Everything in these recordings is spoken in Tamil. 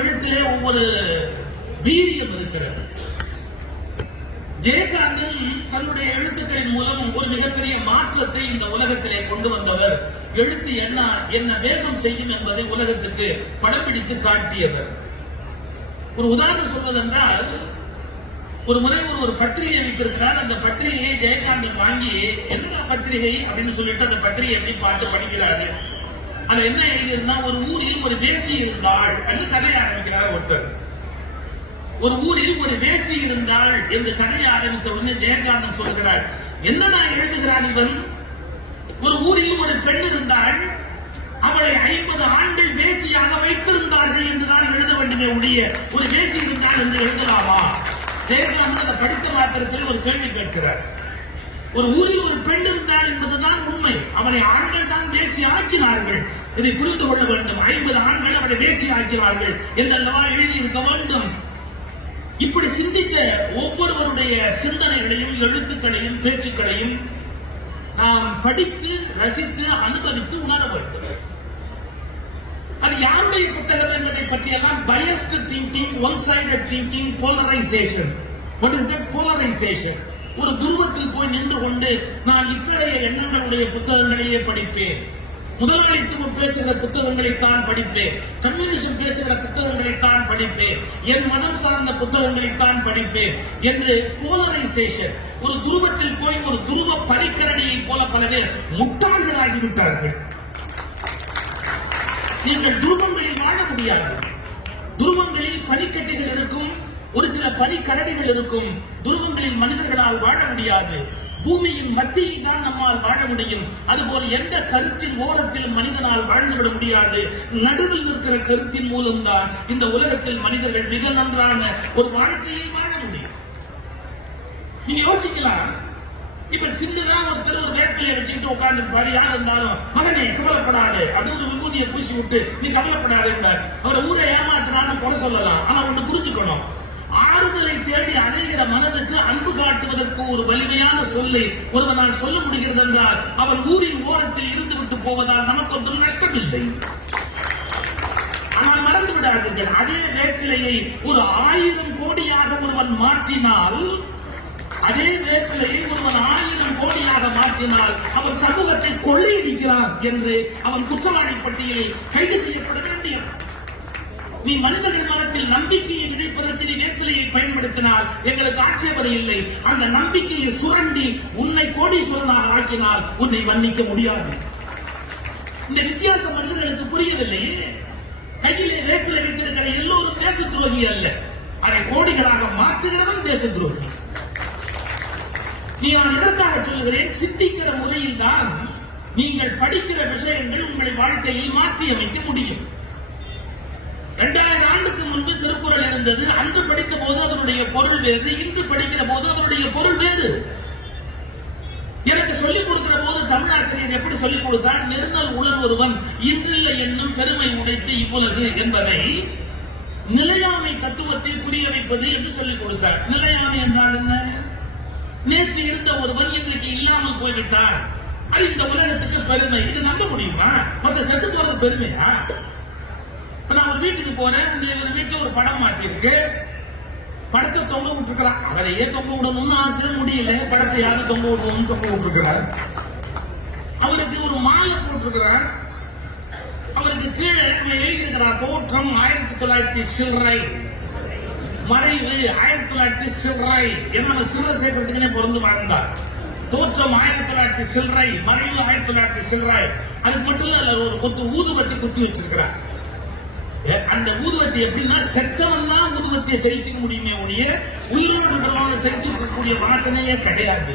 எழுத்திலே ஒவ்வொரு வீரியம் இருக்கிறது. ஜெயகாந்தன் தன்னுடைய எழுத்துக்களின் மூலம் ஒரு மிகப்பெரிய மாற்றத்தை இந்த உலகத்திலே கொண்டு வந்தவர். எழுத்து என்ன வேகம் செய்யும் என்பதை உலகத்துக்கு படம் பிடித்து காட்டியவர். ஒரு உதாரணம் சொல்வதென்றால், ஒரு முறை ஒரு பத்திரிகை வைத்திருக்கிறார். அந்த பத்திரிகையை ஜெயகாந்தன் வாங்கி என்ன பத்திரிகை அப்படின்னு சொல்லிட்டு அந்த பத்திரிகை எப்படி பார்த்து படிக்கிறாரு. அது என்ன எழுதியிருந்தா, ஒரு ஊரில் ஒரு வேசி இருந்தாள் என்று கதையை ஆரம்பிக்கிறார் ஒருத்தர். ஒரு ஊரில் ஒரு வேசி இருந்தாள் என்று கதையை ஆரம்பித்த உடனே ஜெயகாந்தன் சொல்கிறார், என்னடா எழுதுகிறான் இவன்? ஒரு ஊரில் ஒரு பெண் இருந்தாள், அவளை 50 ஆண்கள் வேசியாக வைத்திருந்தார்கள் என்றுதான் எழுத வேண்டுமே ஒழிய ஒரு வேசி இருந்தாள் என்று எழுதலாமா? ஜெயகாந்தன் அதை படித்த மாத்திரத்தில் ஒரு கேள்வி கேட்கிறார். ஒரு ஊரில் ஒரு பெண் இருந்தாள் என்பதுதான் உண்மை. அவனை ஆண்கள் தான் வேசி ஆக்கினார்கள். இதை புரிந்து கொள்ள வேண்டும். 50 ஆண்கள் அவளை வேசி ஆக்கினார்கள் என்றல்லவா எழுதியிருக்க வேண்டும். இப்படி சிந்தித்த ஒவ்வொருவருடைய சிந்தனைகளையும் எழுத்துக்களையும் பேச்சுக்களையும் நாம் படித்து ரசித்து அனுபவித்து உணர வேண்டும். அது யாருடைய புத்தகம் என்பதை பற்றியெல்லாம் biased thinking, one-sided thinking, polarization. What is that polarization? ஒரு துருவத்தில் போய் நின்று கொண்டு நான் இத்தகைய எண்ணங்களுடைய புத்தகங்களையே படிப்பேன், முதலாளித்துவம் பேசுகிற புத்தகங்களைத்தான் படிப்பேன், கம்யூனிசம் பேசுகிற புத்தகங்களைத்தான் படிப்பேன், என் மதம் சார்ந்த புத்தகங்களைத்தான் படிப்பேன் என்று போலரைசேஷன், ஒரு துருவத்தில் போய் ஒரு துருவ பனிக்கரணியை போல பல பேர் முட்டாள்களாகிவிட்டார்கள். நீங்கள் துருவங்களில் வாழ முடியாது. துருவங்களில் பனிக்கட்டிகள் இருக்கும், ஒரு சில பனிக்கரடிகள் இருக்கும். துருவங்களில் மனிதர்களால் வாழ முடியாது. பூமியின் மத்தியில் தான் நம்மால் வாழ முடியும். அதுபோல் எந்த கருத்தின் ஓரத்தில் மனிதனால் வாழ்ந்துவிட முடியாது. நடுவில் இருக்கிற கருத்தின் மூலம்தான் இந்த உலகத்தில் மனிதர்கள் மிக நன்றான ஒரு வாழ்க்கையை வாழ முடியும். நீங்க யோசிக்கலாம், இப்ப சின்னதா ஒருத்தர் ஒரு வேட்கையை வச்சுக்கிட்டு உட்கார்ந்து பாடி யார் இருந்தாலும் மகனே கவலைப்படாது அப்படின்னு விபூதியை பூசி விட்டு நீ கவலைப்படாது என்றார். அவரை ஊரை ஏமாற்றினான்னு குறை சொல்லலாம். ஆனா ஒண்ணு புரிஞ்சுக்கணும், ஆறுதலை தேடி அடைகிற மனதுக்கு அன்பு காட்டுவதற்கு ஒரு வலிமையான சொல்லை ஒருவனால் சொல்ல முடிகிறது என்றால் அவன் ஊரின் ஓரத்தில் இருந்து விட்டு போவதால் நமக்கு ஒன்றும் நஷ்டமில்லை. ஆனால் மறந்து விடாதீர்கள், அதே வேப்பிலையை ஒரு 1000 கோடியாக ஒருவன் மாற்றினால், அதே வேப்பிலையை ஒருவன் 1000 கோடியாக மாற்றினால் அவன் சமூகத்தை கொள்ளையடிக்கிறான் என்று அவன் குற்றவாளி பட்டியலில் கைது செய்யப்பட வேண்டியவன். நீ மனிதர்கள் மனத்தில் நம்பிக்கையை விதைப்பதற்கு நீ வேப்பிலையை பயன்படுத்தினால் எங்களுக்கு ஆட்சேபனை இல்லை. அந்த நம்பிக்கையை சுரண்டி உன்னை கோடீஸ்வரனாக ஆக்கினால் உன்னை மன்னிக்க முடியாது. இந்த வித்தியாசம் மனிதர்களுக்கு புரியவில்லையே. கையிலே வேப்பிலை வைத்திருக்கிற எல்லோரும் தேச துரோகி அல்ல, அதை கோடிகளாக மாற்றுகிறவன் தேச துரோகி. நீ நான் எதற்காக சொல்லுகிறேன், சிந்திக்கிற முறையில் தான் நீங்கள் படிக்கிற விஷயங்கள் உங்கள் வாழ்க்கையில் மாற்றி அமைக்க முடியும். 2000 ஆண்டுக்கு முன்பு திருக்குறள் இருந்தது. அன்று படித்த போது அதனுடைய பொருள் வேறு, இன்று படிக்கிற போது அதனுடைய பொருள் வேறு. எனக்கு சொல்லிக் கொடுக்கிற போது தமிழாசிரியர் எப்படி சொல்லிக் கொடுத்தார், நெருங்கல் உணர் ஒருவன் இன்றில்லை என்னும் பெருமை உடைத்து இவ்வுலகு என்பதை நிலையாமை தத்துவத்தை புரிய வைப்பது என்று சொல்லிக் கொடுத்தார். நிலையாமை என்றால் என்ன? நேற்று இருந்த ஒருவன் இன்றைக்கு இல்லாமல் போய்விட்டார், அது இந்த உலகத்துக்கு பெருமை. இது நம்ப முடியுமா? மற்ற செத்து போறது பெருமையா? நான் ஒரு வீட்டுக்கு போறேன், வீட்டுல ஒரு படம் மாட்டிருக்கு, படத்தை தொங்க விட்டுருக்கிறான். அவரையே தொங்க விடணும்னு ஆசை முடியல, படத்தை யாரு தொங்க விடணும்னு தொங்க விட்டுருக்கிறார். அவருக்கு ஒரு மாலை போட்டிருக்கிறார். அவருக்கு கீழே எழுதியிருக்கிறார், தோற்றம் 1900 சில்லறை, மறைவு 1900 சில்லறை. என்ன சில்லறை சேர்க்கறதுக்குன்னே பொருந்து வாழ்ந்தார். தோற்றம் 1900 சில்லறை, மறைவு 1900 சில்லறை. அதுக்கு மட்டும் இல்ல, ஒரு கொத்து ஊதுபத்தி குத்தி வச்சிருக்கிறார். அந்த ஊதுவத்தி எப்படின்னா, செத்தவன் தான் ஊதுவத்தியை செழிச்சுக்க முடியுமே ஒழிய உயிரோடு செழிச்சுக்கூடிய வாசனையே கிடையாது.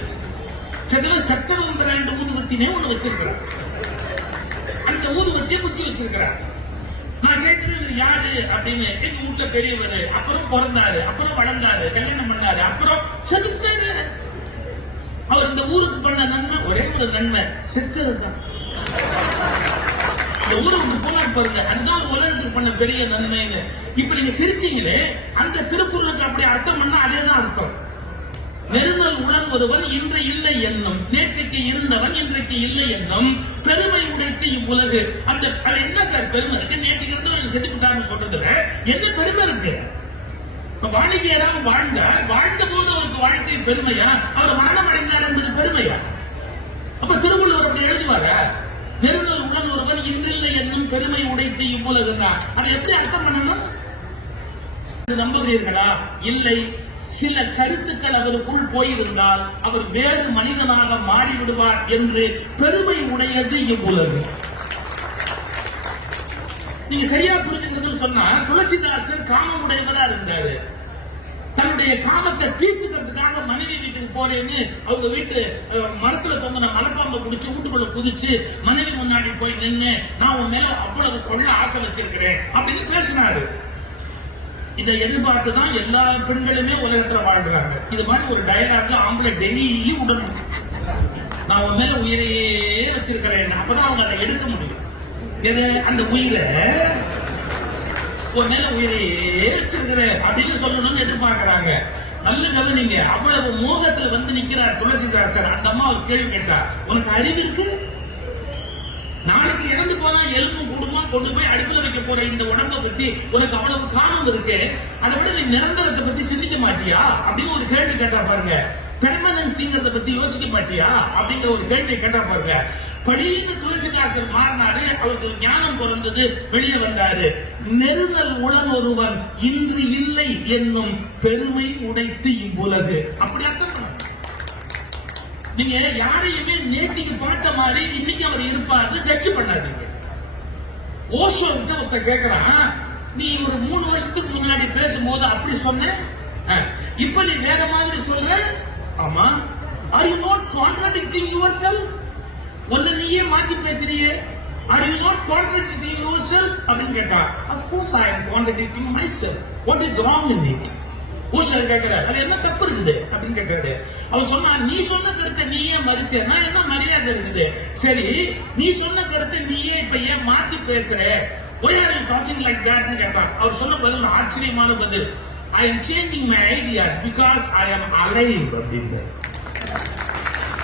செத்தவன் பிராண்ட் ஊதுவத்தினே ஒண்ணு வச்சிருக்கிறார். அந்த ஊதுவத்தியை குத்தி வச்சிருக்கிறார். நான் கேட்கிறேன், யாரு அப்படின்னு. எங்க வீட்டுல பெரியவர், அப்புறம் பிறந்தாரு, அப்புறம் வளர்ந்தாரு, கல்யாணம் பண்ணாரு, அப்புறம் செத்துட்டாரு. அவர் இந்த ஊருக்கு பண்ண நன்மை ஒரே ஒரு நன்மை, செத்தது தான். இந்த ஊருக்கு போனார் பாருங்க, அதுதான் உலகத்துக்கு பண்ண பெரிய நன்மைன்னு. இப்ப நீங்க சிரிச்சீங்களே, அந்த திருக்குறளுக்கு அப்படி அர்த்தம் பண்ணா அதே தான் அர்த்தம். நெருங்கல் உடன் ஒருவன் இன்று இல்லை என்னும், நேற்றைக்கு இருந்தவன் இன்றைக்கு இல்லை என்னும், பெருமை உடைத்து இவ்வுலகு. அந்த அது என்ன சார் பெருமை இருக்கு? நேற்றுக்கு இருந்தவர்கள் செத்துக்கிட்டான்னு சொல்றதுல என்ன பெருமை இருக்கு? வாணிஜராக வாழ்ந்த போது அவருக்கு வாழ்க்கை பெருமையா? அவர் மரணம் அடைந்தார் என்பது பெருமையா? அப்ப திருவள்ளுவர் அப்படி எழுதுவார, நெருங்கல் உடன் ஒருவன் இன்றில்லை என்னும் பெருமை உடைத்து இவ்வுலகுன்னா அதை எப்படி அர்த்தம் பண்ணணும்? நம்புகிறீர்களா? இல்லை. சில கருத்துக்கள் அவருக்குள் போயிருந்தால் அவர் வேறு மனிதனாக மாறிவிடுவார் என்று பெருமை உடையது இவ்வுலகு. நீங்க சரியா புரிஞ்சுக்கிறது சொன்னா, துளசிதாசர் காமம் உடையவரா இருந்தாரு. தன்னுடைய காமத்தை தீர்த்துக்கிறதுக்காக மனைவி வீட்டுக்கு போறேன்னு அவங்க வீட்டு மரத்துல தொங்கின மலைப்பாம்பை குடிச்சு வீட்டுக்குள்ள குதிச்சு மனைவி முன்னாடி போய் நின்று, நான் உன் மேல அவ்வளவு கொள்ள ஆசை வச்சிருக்கிறேன் அப்படின்னு பேசினாரு. இதை எதிர்பார்த்துதான் எல்லா பெண்களுமே உலகத்துல வாழ்றாங்க. இது மாதிரி ஒரு டயலாக் ஆம்பளை டெய்லி விடணும், நான் உன் மேல உயிரையே வச்சிருக்கிறேன். அப்பதான் அவங்க அதை எடுக்க முடியும். எது? அந்த உயிரை உன் மேல உயிரையே வச்சிருக்கிறேன் அப்படின்னு சொல்லணும்னு எதிர்பார்க்கிறாங்க. நல்ல கவனிங்க, அவ்வளவு மோகத்துல வந்து நிக்கிறார் துளசிதாசர். அந்த அம்மா ஒரு கேள்வி கேட்டா, உனக்கு அறிவு இருக்கு? நாளைக்கு இறந்து போனா எலும்பும் கூடுமா கொண்டு போய் அடுப்புல வைக்க போற இந்த உடம்பை பத்தி உனக்கு அவ்வளவு காரணம் இருக்கு, அதை விட நீ நிரந்தரத்தை பத்தி சிந்திக்க மாட்டியா அப்படின்னு ஒரு கேள்வி கேட்டா பாருங்க. பெர்மனன்சிங்கிறத பத்தி யோசிக்க மாட்டியா அப்படிங்கிற ஒரு கேள்வி கேட்டா பாருங்க. படின்னு துளசிதாசர் மாறினாரு, அவருக்கு ஞானம் பிறந்தது, வெளியே வந்தாரு. நெருங்கல் உடன் ஒருவன் இன்று இல்லை என்னும் பெருமை உடைத்து இவ்வுலகு. அப்படி அர்த்தம். நீங்க யாரையுமே நேற்றுக்கு பார்த்த மாதிரி இன்னைக்கு அவர் இருப்பாரு ஜட்ஜ் பண்ணாதீங்க. ஓஷோ கிட்ட ஒருத்த கேக்குறான், நீ ஒரு 3 வருஷத்துக்கு முன்னாடி பேசும்போது அப்படி சொன்ன, இப்ப நீ வேற மாதிரி சொல்ற. ஆமா. Are you not contradicting yourself? ஒன்னு நீயே மாத்தி பேசுறியே. Are you not contradicting yourself? அப்படின்னு கேட்டா, of course I am contradicting myself. What is wrong in it? ஓஷர் கேட்கிறார், அது என்ன தப்பு இருக்குது அப்படின்னு கேட்கிறாரு. அவர் சொன்னா, நீ சொன்ன கருத்தை நீயே மறுத்தேன்னா என்ன மரியாதை இருக்குது? சரி, நீ சொன்ன கருத்தை நீயே இப்ப ஏன் மாத்தி பேசுற? Why are you talking like that? கேட்டார். அவர் சொன்ன பதில் ஆச்சரியமான பதில். I am changing my ideas because I am alive அப்படின்னு.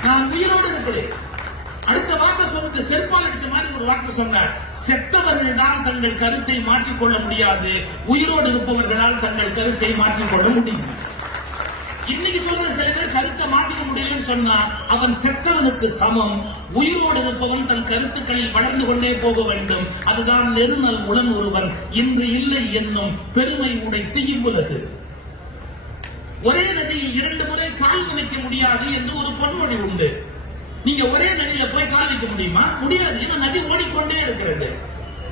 நான் உயிரோடு இருக்கிறேன். அடுத்த வார்த்தை சொன்னது செருப்பால் அடிச்ச மாதிரி ஒரு வார்த்தை சொன்னார். செத்தவர்கள் தான் தங்கள் கருத்தை மாற்றிக்கொள்ள முடியாது, உயிரோடு இருப்பவர்களால் தங்கள் கருத்தை மாற்றிக்கொள்ள முடியும். இன்னைக்கு சொல்ற சில பேர் கருத்தை மாற்றிக்க முடியலன்னு சொன்னா அவன் செத்தவனுக்கு சமம். உயிரோடு இருப்பவன் தன் கருத்துக்களில் வளர்ந்து கொண்டே போக வேண்டும். அதுதான் நெருங்கல் உடன் ஒருவன் இன்று இல்லை என்னும் பெருமை உடைத்து இவ்வுலகு. ஒரே நதியில் 2 முறை கால் நினைக்க முடியாது என்று ஒரு பொன்மொழி உண்டு. நீங்க ஒரே நதியில போய் கால் வைக்க முடியுமா? முடியாது. ஏன்னா நதி ஓடிக்கொண்டே இருக்கிறது.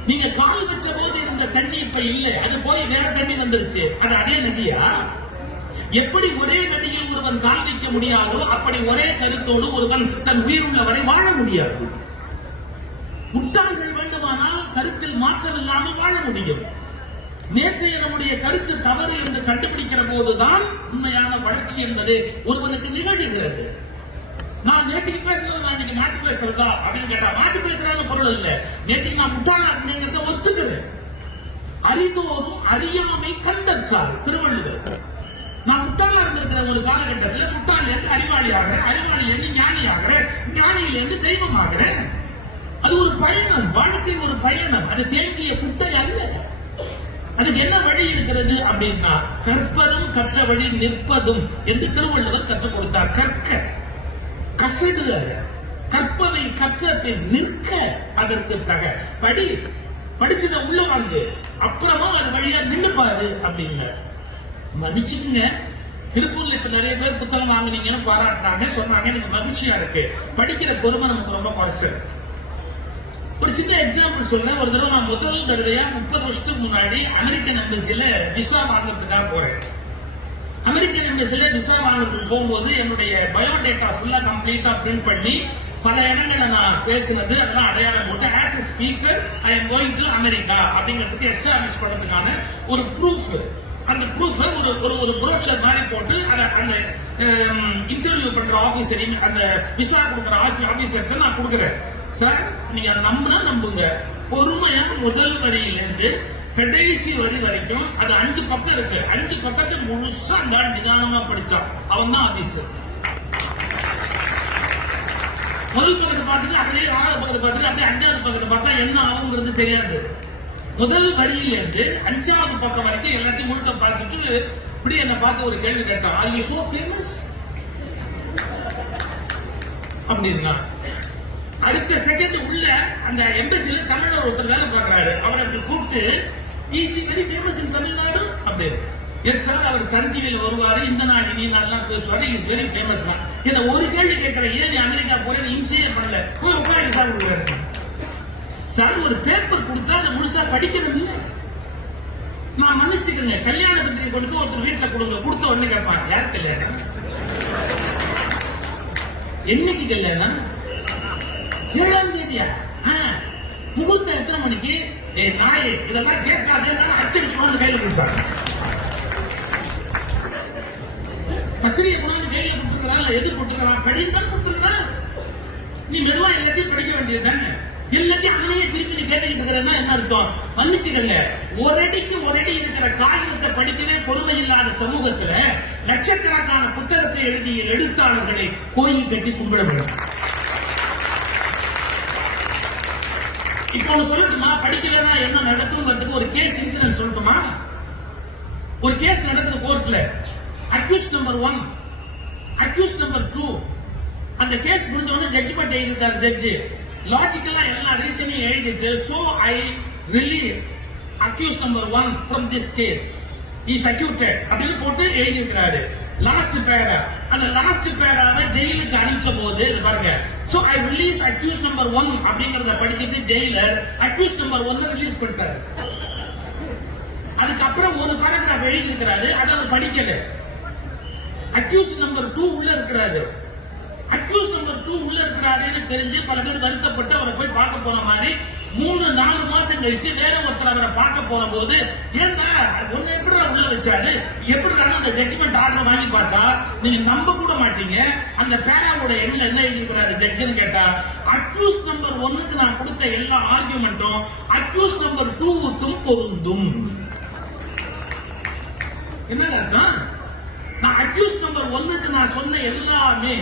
நீங்க கால் வச்ச போது இருந்த தண்ணி இப்ப இல்லை, அது போய் வேற தண்ணி வந்துருச்சு. அது அதே நதியா? எப்படி ஒரே நதியில் ஒருவன் கால் வைக்க முடியாதோ அப்படி ஒரே கருத்தோடு ஒருவன் தன் உயிருள்ளவரை வாழ முடியாது. முட்டாள்கள் வேண்டுமானால் கருத்தில் மாற்றம் இல்லாமல் வாழ முடியும். நேற்றைய நம்முடைய கருத்து தவறு என்று கண்டுபிடிக்கிற போதுதான் உண்மையான வளர்ச்சி என்பது ஒருவனுக்கு நிகழ்கிறது. நான் நேற்றுக்கு பேசுறது நான் இன்னைக்கு மாற்றி பேசுறதா அப்படின்னு கேட்டா, மாற்றி பேசுறாங்க பொருள் இல்ல. நேற்றுக்கு நான் முட்டாளா இருந்தேங்கிறத ஒத்துக்கிறேன். அறிதோறும் அறியாமை கண்டற்றார் திருவள்ளுவர். நான் முட்டாளா இருந்திருக்கிற ஒரு காலகட்டத்தில் முட்டாள் இருந்து அறிவாளி ஆகிறேன், அறிவாளி இருந்து ஞானி ஆகிறேன், ஞானியில இருந்து தெய்வம் ஆகிறேன். அது ஒரு பயணம், வாழ்க்கை ஒரு பயணம். அது தேங்கிய குட்டை அல்ல. அதுக்கு என்ன வழி இருக்கிறது அப்படின்னா, கற்பதும் கற்ற வழி நிற்பதும் என்று திருவள்ளுவர் கற்றுக் கொடுத்தார். கற்க கசடுக, கற்பவை கற்க நிற்க அதற்கு தக. படிச்சத உள்ள வாங்கு, அப்புறமா அது வழியா நின்று பாரு அப்படிங்க. மன்னிச்சுக்குங்க, திருப்பூர்ல இப்ப நிறைய பேர் புத்தகம் வாங்குனீங்கன்னு பாராட்டினாங்க, சொன்னாங்க. எனக்கு மகிழ்ச்சியா இருக்கு. படிக்கிற பொறுமை நமக்கு ரொம்ப குறைச்சல். ஒரு சின்ன எக்ஸாம்பிள் சொல்றேன். ஒரு தடவை நான் முதல் தடவையா 30 வருஷத்துக்கு முன்னாடி அமெரிக்கன் எம்பசில விசா வாங்குறதுக்காக போறேன். அமெரிக்கன் எம்பசில விசா வாங்குறதுக்கு போகும்போது என்னுடைய பயோடேட்டா ஃபுல்லா கம்ப்ளீட்டா பிரிண்ட் பண்ணி பல இடங்கள்ல நான் பேசினது அதெல்லாம் அடையாளம் போட்டு as a speaker I am going to America அப்படிங்கிறதுக்கு எஸ்டாப்ளிஷ் பண்றதுக்கான ஒரு ப்ரூஃப். அந்த ப்ரூஃப் ஒரு ப்ரோஷர் மாதிரி போட்டு அந்த இன்டர்வியூ பண்ற ஆபீசர், அந்த விசா கொடுக்குற ஆபீசருக்கு நான் கொடுக்குறேன். சார், நீங்க நம்புனா நம்புங்க, பொறுமையா முதல் வரியிலிருந்து கடைசி வரி வரைக்கும் அது 5 பக்கம் இருக்கு. 5 பக்கத்தை முழுசா தான் நிதானமா படிச்சான். அவன் தான் ஆபீசர். முதல் பக்கத்தை பார்த்துட்டு அப்படியே 6வது பக்கத்தை பார்த்துட்டு அப்படியே 5வது பக்கத்தை பார்த்தா என்ன ஆகுங்கிறது தெரியாது. முதல் வரியிலிருந்து 5வது பக்கம் வரைக்கும் எல்லாத்தையும் முழுக்க பார்த்துட்டு இப்படி என்ன பார்த்து ஒரு கேள்வி கேட்டான். ஆர் யூ சோ ஃபேமஸ் அப்படின்னா அடுத்த செகண்ட் உள்ள அந்த எம்பசில தமிழ்ல ஒருத்தர் வேலை பார்க்கிறாரு. அவரை அப்படி கூப்பிட்டு he's very famous in Tamil Nadu அப்படின்னு. எஸ் சார், அவர் கண் டிவியில் வருவாரு, இந்த நாள் இனி நல்லா பேசுவாரு, இஸ் வெரி ஃபேமஸ் தான். என்ன ஒரு கேள்வி கேட்கிறேன், ஏன் நீ அமெரிக்கா போறேன்னு இம்சையே பண்ணல, போய் உட்காந்து சாப்பிடுவாரு. சார் ஒரு பேப்பர் கொடுத்தா அதை முழுசா படிக்கிறது இல்லை. நான் மன்னிச்சுக்கங்க, கல்யாண பத்திரிகை கொண்டு ஒருத்தர் வீட்டுல கொடுங்க, கொடுத்த உடனே கேட்பாங்க யார் கல்யாணம், என்னைக்கு கல்யாணம், 7ஆம் தேதியா, முகூர்த்தம் எத்தனை மணிக்கு, நாயே இதெல்லாம் கேட்காத அச்சடிச்சு கொண்டு கையில கொடுத்தாங்க. பத்திரிகை கொண்டு கையில கொடுத்துருக்காங்க, எது கொடுத்துருக்கான், படின்னு தான் கொடுத்துருக்கான். நீ மெதுவா எல்லாத்தையும் படிக்க வேண்டியது தானே. எல்லாத்தையும் அவனையே திருப்பி நீ கேட்டுக்கிட்டு இருக்கிறன்னா என்ன அர்த்தம்? மன்னிச்சுக்கங்க, ஒரு அடி இருக்கிற காகிதத்தை படிக்கவே பொறுமை இல்லாத சமூகத்துல லட்சக்கணக்கான புத்தகத்தை எழுதிய எழுத்தாளர்களை கோயில் கட்டி கும்பிட வேண்டும். இப்போ சொல்லட்டுமா, படிக்கலன்னா என்ன நடக்கும்? ஒரு கேஸ் இன்சிடென்ட் சொல்லட்டுமா? ஒரு கேஸ் நடக்குது கோர்ட்ல. Accused number 1, accused number 2. அந்த கேஸ் முடிஞ்சவொடனே ஜட்ஜ்மெண்ட் எழுதிட்டார் ஜட்ஜ். லாஜிக்கலா எல்லா ரீசனையும் எழுதிட்டு, so I release accused number 1 from this case, is acquitted அப்படின்னு போட்டு எழுதியிருக்கிறாரு. லாஸ்ட் பேரா, அந்த லாஸ்ட் பேராவை ஜெயிலுக்கு அனுப்பிச்ச போது பாருங்க, so I release accused number 1 அப்படிங்கறத படிச்சுட்டு ஜெயிலர் அக்யூஸ் நம்பர் 1 ரிலீஸ் பண்ணிட்டாரு. அதுக்கப்புறம் ஒரு பேராகிராஃப் எழுதி இருக்கிறாரு, அதை அவர் படிக்கல. அக்யூஸ் நம்பர் 2 உள்ள இருக்கிறாரு. அக்யூஸ் நம்பர் 2 உள்ள இருக்கிறாருன்னு தெரிஞ்சு பல பேர் வருத்தப்பட்டு அவரை போய் பார்க்க போன மாதிரி 3-4 மாசம் கழிச்சு வேற ஒருத்தர் அவரை பார்க்க போற போது, ஏன்னா ஒன்னு எப்படி உள்ள வச்சாரு, எப்படி அந்த ஜட்ஜ்மெண்ட் ஆர்டர் வாங்கி பார்த்தா நீங்க நம்ப கூட மாட்டீங்க. அந்த பேராவோட எண்ணில் என்ன எழுதிக்கிறாரு ஜட்ஜ்னு கேட்டா, அக்யூஸ் நம்பர் 1க்கு நான் கொடுத்த எல்லா ஆர்குமெண்ட்டும் அக்யூஸ் நம்பர் 2க்கும் பொருந்தும். என்ன அர்த்தம்? நான் அக்யூஸ் நம்பர் 1க்கு நான் சொன்ன எல்லாமே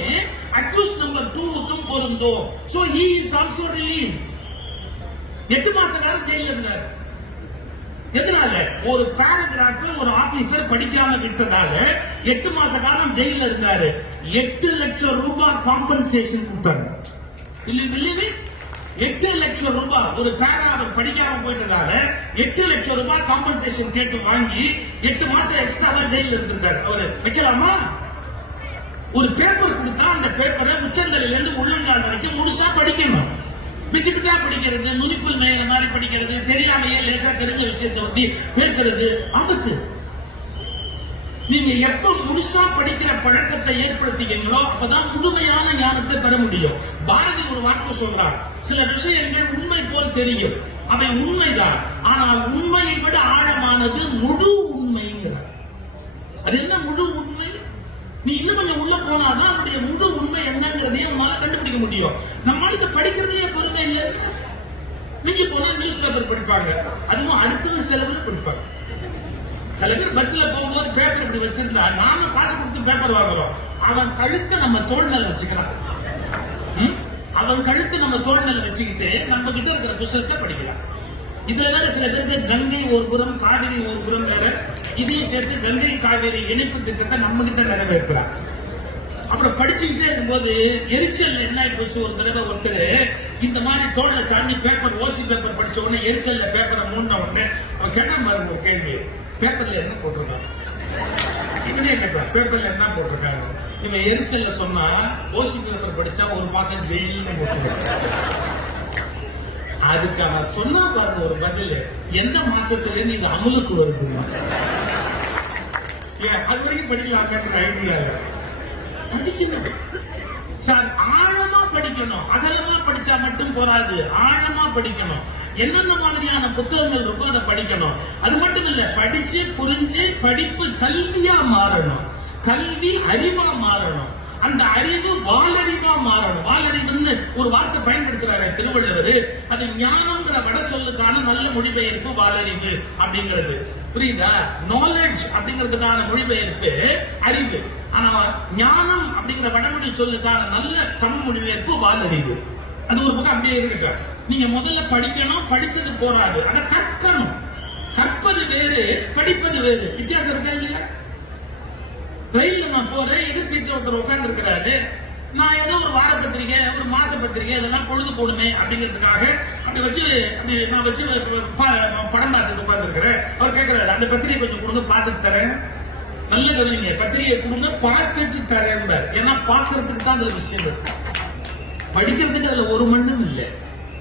அக்யூஸ் நம்பர் 2க்கும் பொருந்தும். So he is also released. 8 மாச காலம் ஜெயில இருந்தார். எதனால? ஒரு பேராகிராஃப் ஒரு ஆபீசர் படிக்காம விட்டதால 8 மாச காலம் ஜெயில இருந்தாரு. 8 லட்சம் ரூபாய் காம்பன்சேஷன் கொடுத்தாங்க. 8 லட்சம் ரூபாய் ஒரு பேராவை படிக்காம போயிட்டதால 8 லட்சம் ரூபாய் காம்பன்சேஷன் கேட்டு வாங்கி 8 மாசம் எக்ஸ்ட்ரா ஜெயில இருந்திருக்காரு. அவரு வைக்கலாமா? ஒரு பேப்பர் கொடுத்தா அந்த பேப்பரை உச்சந்தலையில இருந்து உள்ளங்கால் வரைக்கும் முழுசா படிக்கணும். விட்டு விட்டா படிக்கிறது, நுனிப்புல் மேயிற மாதிரி படிக்கிறது, தெரியாமையே லேசா தெரிஞ்ச விஷயத்தை பத்தி பேசுறது ஆபத்து. நீங்க எப்ப முழுசா படிக்கிற பழக்கத்தை ஏற்படுத்திக்கிறீங்களோ அப்பதான் முழுமையான ஞானத்தை பெற முடியும். பாரதி ஒரு வார்த்தை சொல்றார், சில விஷயங்கள் உண்மை போல் தெரியும், அவை உண்மைதான், ஆனால் உண்மையை விட ஆழமானது முழு உண்மைங்கிறார். அது என்ன முழு உண்மை? நீ இன்னும் கொஞ்சம் உள்ள போனாதான் அதனுடைய முழு உண்மை என்னங்கிறதையும் நம்மளால கண்டுபிடிக்க முடியும். நம்மளுக்கு படிக்கிறதுலயே பொறுமை இல்லை. மிஞ்சி போனா நியூஸ் பேப்பர் படிப்பாங்க, அதுவும் அடுத்தது சில பேர் படிப்பாங்க. சில பேர் பஸ்ல போகும்போது பேப்பர் இப்படி வச்சிருந்தா நாம காசு கொடுத்து பேப்பர் வாங்குறோம், அவன் கழுத்தை நம்ம தோள் மேல வச்சுக்கிறான். அவன் கழுத்து நம்ம தோள் மேல வச்சுக்கிட்டு நம்ம கிட்ட இருக்கிற புத்தகத்தை படிக்கிறான். இதுல சில பேருக்கு கங்கை ஒரு புறம் காவிரி ஒரு புறம் வேற, இதையும் சேர்த்து கங்கை காவிரி இணைப்பு திட்டத்தை நம்ம கிட்ட நிறைவேற்கிறார். அப்புறம் படிச்சுக்கிட்டே இருக்கும்போது எரிச்சல் என்ன ஆயிடுச்சு, ஒரு தடவை ஒருத்தர் இந்த மாதிரி தோல்ல சாண்டி பேப்பர் ஓசி பேப்பர் படிச்ச உடனே எரிச்சல்ல பேப்பரை மூடின உடனே அவன் கேட்டா பாருங்க ஒரு கேள்வி, பேப்பர்ல என்ன போட்டிருக்காங்க? இவனே கேட்பான், பேப்பர்ல என்ன போட்டிருக்காங்க? இவன் எரிச்சல்ல சொன்னா ஓசி பேப்பர் படிச்சா 1 மாசம் ஜெயிலுன்னு போட்டிருக்காங்க. அதுக்கு அவன் சொன்னா பாருங்க ஒரு பதில், எந்த மாசத்துல இருந்து இது அமலுக்கு வருதுமா? அது வரைக்கும் படிக்கலாம் ஐடியா படிக்கணும் சார், ஆழமா படிக்கணும். அகலமா படிச்சா மட்டும் போராது, ஆழமா படிக்கணும். என்னென்ன மாதிரியான புத்தகங்கள் இருக்கோ அதை படிக்கணும். அது மட்டும் இல்ல, படிச்சு புரிஞ்சு படிப்பு கல்வியா மாறணும், கல்வி அறிவா மாறணும். அந்த அறிவு வாலறிவா மாறணும். வாலறிவுன்னு ஒரு வார்த்தை பயன்படுத்துறாரு திருவள்ளுவர். அது ஞானம்ங்கிற வட சொல்லுக்கான நல்ல மொழிபெயர்ப்பு வாலறிவு அப்படிங்கிறது. புரியுதா? நாலேஜ் அப்படிங்கிறதுக்கான மொழிபெயர்ப்பு அறிவு. ஆனா ஞானம் அப்படிங்கிற வடமொழி சொல்லுக்கான நல்ல தமிழ் மொழிபெயர்ப்பு வாலறிவு. அது ஒரு பக்கம் அப்படியே இருக்கு. நீங்க முதல்ல படிக்கணும், படிச்சது போராது, அதை கற்கணும். கற்பது வேறு, படிப்பது வேறு. வித்தியாசம் இருக்கா இல்லையா? ரயில்ல நான் போறேன், எது சீட்ல ஒருத்தர் உட்கார்ந்து இருக்கிறாரு, நான் ஏதோ ஒரு வார பத்திரிகை, ஒரு மாச பத்திரிகை, இதெல்லாம் பொழுது போடுமே அப்படிங்கிறதுக்காக அப்படி வச்சு நான் வச்சு படம் பார்த்துட்டு உட்கார்ந்து இருக்கிறேன். அவர் கேட்கிறாரு, அந்த பத்திரிகை கொஞ்சம் கொடுங்க, பார்த்துட்டு தரேன். நல்ல கவனிங்க, பத்திரிகை கொடுங்க, பார்த்துட்டு தரேன். ஏன்னா பார்க்கறதுக்கு தான் அதுல விஷயம் இருக்கு. படிக்கிறதுக்கு அதுல ஒரு மண்ணும் இல்லை,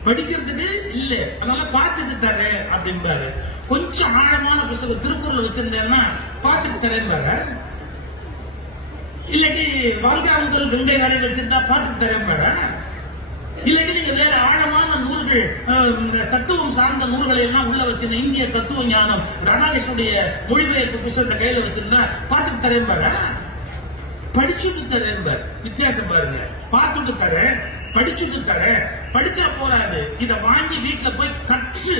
படிக்கிறதுக்கு இல்ல, அதனால பார்த்துட்டு தரேன் அப்படின்பாரு. கொஞ்சம் ஆழமான புத்தகம் திருக்குறள் வச்சிருந்தேன்னா பார்த்துட்டு தரேன் பாரு. இல்லாட்டி வாழ்க்கை முதல் கங்கை வரை வச்சிருந்தா பார்த்துட்டு தரேன் பாரு. இல்லாட்டி நீங்க வேற ஆழமான நூல்கள், தத்துவம் சார்ந்த நூல்களை எல்லாம் உள்ள வச்சிருந்த இந்திய தத்துவ ஞானம் ராதாகிருஷ்ணனுடைய மொழிபெயர்ப்பு புத்தகத்தை கையில வச்சிருந்தா பார்த்துட்டு தரேன் பாரு. படிச்சுட்டு தரேன் பாரு. வித்தியாசம் பாருங்க. பார்த்துட்டு தரேன், படிச்சுட்டு தரேன். படிச்சா போறாது, இதை வாங்கி வீட்டுல போய் கற்று.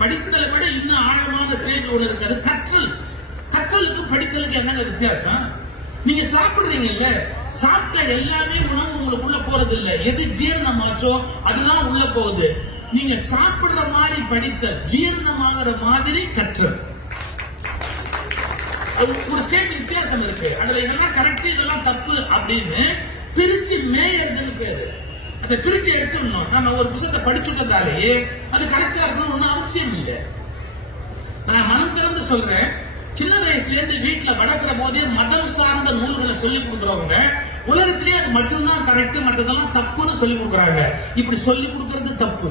படித்தலை விட இன்னும் ஆழமான ஸ்டேஜ் ஒண்ணு இருக்காது, கற்றல். கற்றலுக்கு படித்தலுக்கு என்னங்க வித்தியாசம்? நீங்க சாப்பிடுறீங்க இல்ல, சாப்பிட்ட எல்லாமே உணவு உங்களுக்குள்ள போறது இல்ல. எது ஜீரணமாச்சோ அதுதான் உள்ள போகுது. நீங்க சாப்பிடுற மாதிரி படித்த, ஜீரணமாகிற மாதிரி கற்றல். ஒரு ஸ்டேஜ் வித்தியாசம் இருக்கு. அதுல இதெல்லாம் கரெக்ட், இதெல்லாம் தப்பு அப்படின்னு பிரிச்சு மேயறதுன்னு பேரு. அதை பிரிச்சு எடுத்துடணும். நம்ம ஒரு புத்தகத்தை படிச்சுட்டதாலே அது கரெக்டா இருக்கணும் ஒன்னும் அவசியம் இல்லை. நான் மனம் திறந்து சொல்றேன், சின்ன வயசுல இருந்து வீட்டுல வளர்க்கிற போதே மதம் சார்ந்த நூல்களை சொல்லி கொடுக்கறவங்க உலகத்திலேயே அது மட்டும்தான் கரெக்ட், மற்றதெல்லாம் தப்புன்னு சொல்லி கொடுக்குறாங்க. இப்படி சொல்லி கொடுக்கறது தப்பு.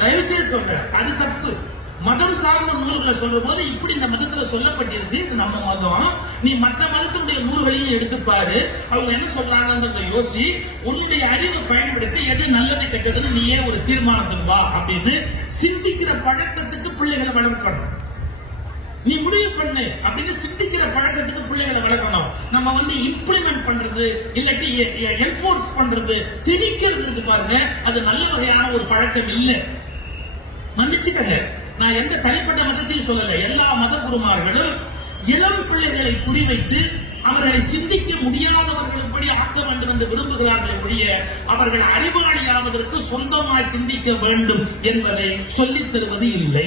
தயவுசெய்து சொல்றேன், அது தப்பு. மதம் சார்ந்த நூல்களை சொல்லும் போது இப்படி இந்த மதத்துல சொல்லப்பட்டிருக்கு, இது நம்ம மதம், நீ மற்ற மதத்தினுடைய நூல்களையும் எடுத்துப்பாரு, அவங்க என்ன சொல்றாங்கன்றத யோசி, உன்னுடைய அறிவை பயன்படுத்தி எது நல்லது கெட்டதுன்னு நீயே ஒரு தீர்மானத்துக்கு வா அப்படின்னு சிந்திக்கிற பழக்கத்துக்கு பிள்ளைகளை வளர்க்கணும். நீ முடிவு பண்ணு அப்படின்னு சிந்திக்கிற பழக்கத்துக்கு பிள்ளைகளை வளர்க்கணும். நம்ம இம்ப்ளிமெண்ட் பண்றது இல்லாட்டி என்ஃபோர்ஸ் பண்றது, திணிக்கிறது பாருங்க, அது நல்ல வகையான ஒரு பழக்கம் இல்லை. மன்னிச்சுக்கங்க, நான் எந்த தனிப்பட்ட மதத்தையும் சொல்லல. எல்லா மத குருமார்களும் இளம் பிள்ளைகளை குறிவைத்து அவர்களை சிந்திக்க முடியாதவர்களும்படி ஆக்க வேண்டும் என்று விரும்புகிறார்கள் ஒழிய அவர்கள் அறிவாளியாவதற்கு சொந்தமாய் சிந்திக்க வேண்டும் என்பதை சொல்லித் தருவது இல்லை.